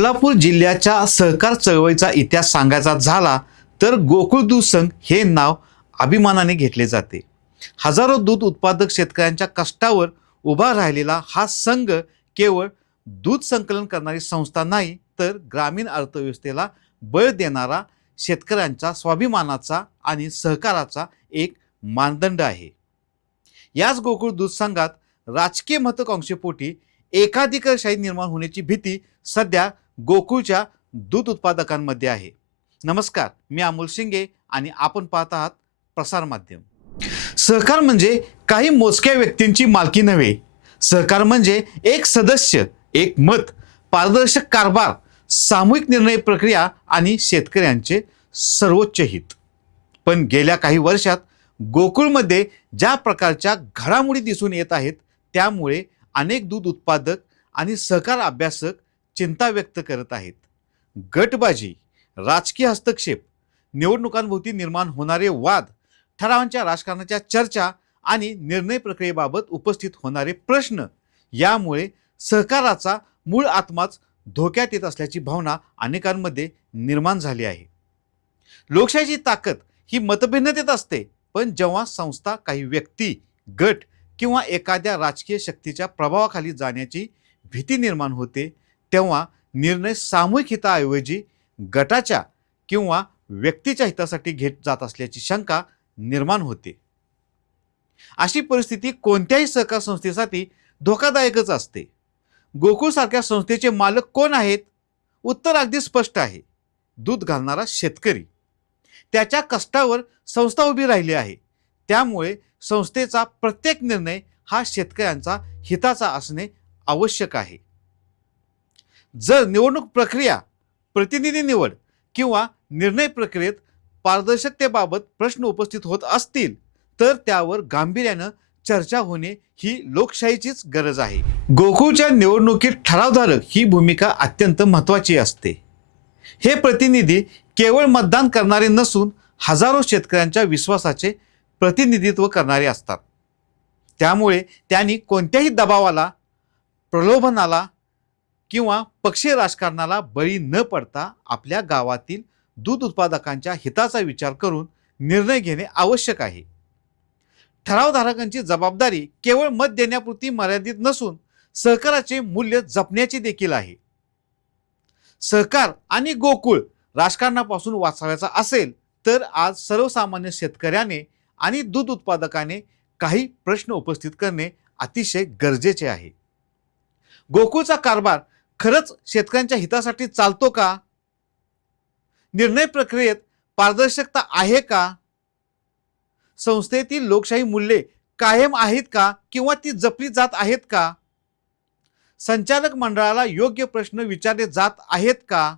कोल्हापूर जिल्ह्याच्या सहकार चळवळीचा इतिहास सांगायचा झाला तर गोकुळ दूध संघ हे नाव अभिमानाने घेतले जाते। हजारो दूध उत्पादक शेतकऱ्यांच्या कष्टावर उभा राहिलेला हा संघ केवळ दूध संकलन करणारी संस्था नाही, तर ग्रामीण अर्थव्यवस्थेला बळ देणारा, शेतकऱ्यांच्या स्वाभिमानाचा आणि सहकाराचा एक मानदंड आहे। याच गोकुळ दूध संघात राजकीय महत्त्वाकांक्षेपोटी एकाधिकारशाही निर्माण होण्याची भीती सध्या गोकुळच्या दूध उत्पादकांमध्ये आहे। नमस्कार, मी अमोल शिंगे आणि आपण पाहत आहात प्रसार माध्यम। सहकार म्हणजे काही मोजक्या व्यक्तींची मालकी नव्हे। सहकार म्हणजे एक सदस्य, एक मत, पारदर्शक कारभार, सामूहिक निर्णय प्रक्रिया आणि शेतकऱ्यांचे सर्वोच्च हित। पण गेल्या काही वर्षात गोकुळमध्ये ज्या प्रकारच्या घडामोडी दिसून येत आहेत, त्यामुळे अनेक दूध उत्पादक आणि सहकार अभ्यासक चिंता व्यक्त करत आहेत। गटबाजी, राजकीय हस्तक्षेप, निवडणुकांभोवती निर्माण होणारे वाद, ठरावांच्या राजकारणाच्या चर्चा आणि निर्णय प्रक्रियेबाबत उपस्थित होणारे प्रश्न यामुळे सहकाराचा मूळ आत्माच धोक्यात येत असल्याची भावना अनेकांमध्ये निर्माण झाली आहे। लोकशाहीची ताकद ही मतभिन्नतेत असते, पण जेव्हा संस्था काही व्यक्ती, गट किंवा एखाद्या राजकीय शक्तीच्या प्रभावाखाली जाण्याची भीती निर्माण होते, तेव्हा निर्णय सामूहिक हिताऐवजी गटाच्या किंवा व्यक्तीच्या हितासाठी घेत जात असल्याची शंका निर्माण होते। अशी परिस्थिती कोणत्याही सहकार संस्थेसाठी धोकादायकच असते। गोकुळ सारख्या संस्थेचे मालक कोण आहेत? उत्तर अगदी स्पष्ट आहे, दूध घालणारा शेतकरी। त्याच्या कष्टावर संस्था उभी राहिली आहे, त्यामुळे संस्थेचा प्रत्येक निर्णय हा शेतकऱ्यांचा हिताचा असणे आवश्यक आहे। जर निवडणूक प्रक्रिया, प्रतिनिधी निवड किंवा निर्णय प्रक्रियेत पारदर्शकतेबाबत प्रश्न उपस्थित होत असतील, तर त्यावर गांभीर्यानं चर्चा होणे ही लोकशाहीचीच गरज आहे। गोकुळच्या निवडणुकीत ठरावधारक ही भूमिका अत्यंत महत्त्वाची असते। हे प्रतिनिधी केवळ मतदान करणारे नसून हजारो शेतकऱ्यांच्या विश्वासाचे प्रतिनिधित्व करणारे असतात। त्यामुळे त्यांनी कोणत्याही दबावाला, प्रलोभनाला किंवा पक्षीय राजकारणाला बळी न पडता आपल्या गावातील दूध उत्पादकांच्या हिताचा विचार करून निर्णय घेणे आवश्यक आहे। ठरावधारकांची जबाबदारी केवळ मत देण्यापुरती मर्यादित नसून सहकाराचे मूल्य जपण्याची देखील आहे। सहकार आणि गोकुळ राजकारणापासून वाचवायचा असेल तर आज सर्वसामान्य शेतकऱ्याने आणि दूध उत्पादकाने काही प्रश्न उपस्थित करणे अतिशय गरजेचे आहे। गोकुळचा कारभार खरंच शेतकऱ्यांच्या हितासाठी चालतो का? निर्णय प्रक्रियेत पारदर्शकता आहे का? संस्थेतील लोकशाही मूल्ये कायम आहेत का किंवा ती जपली जात आहेत का? संचालक मंडळाला योग्य प्रश्न विचारले जात आहेत का?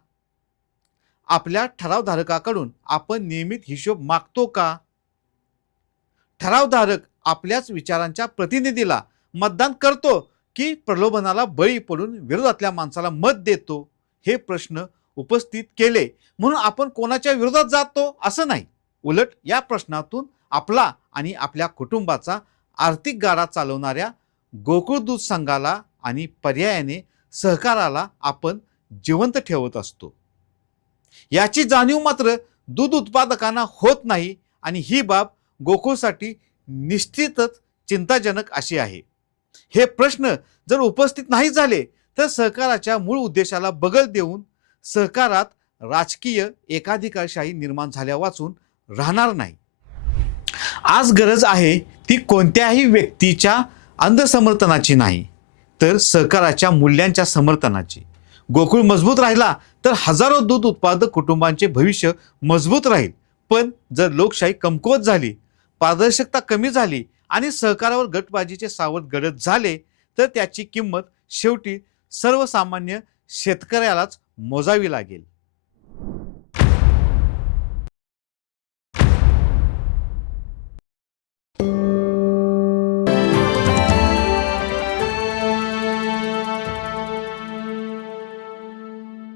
आपल्या ठरावधारकाकडून आपण नियमित हिशोब मागतो का? ठरावधारक आपल्याच विचारांच्या प्रतिनिधीला मतदान करतो की प्रलोभनाला बळी पडून विरोधातल्या माणसाला मत देतो? हे प्रश्न उपस्थित केले म्हणून आपण कोणाच्या विरोधात जातो असं नाही। उलट या प्रश्नातून आपला आणि आपल्या कुटुंबाचा आर्थिक गाडा चालवणाऱ्या गोकुळ दूध संघाला आणि पर्यायाने सहकाराला आपण जिवंत ठेवत असतो। याची जाणीव मात्र दूध उत्पादकांना होत नाही आणि ही बाब गोकुळसाठी निश्चितच चिंताजनक अशी आहे। हे प्रश्न जर उपस्थित नाही झाले तर सहकाराच्या मूळ उद्देशाला बगल देऊन सहकारात राजकीय एकाधिकारशाही निर्माण झाल्या वाचून राहणार नाही। आज गरज आहे ती कोणत्याही व्यक्तीच्या अंधसमर्थनाची नाही, तर सहकाराच्या मूल्यांच्या समर्थनाची। गोकुळ मजबूत राहिला तर हजारो दूध उत्पादक कुटुंबांचे भविष्य मजबूत राहील। पण जर लोकशाही कमकुवत झाली, पारदर्शकता कमी झाली आणि सहकारावर गटबाजीचे सावट गडद झाले, तर त्याची किंमत शेवटी सर्वसामान्य शेतकऱ्यालाच मोजावी लागेल।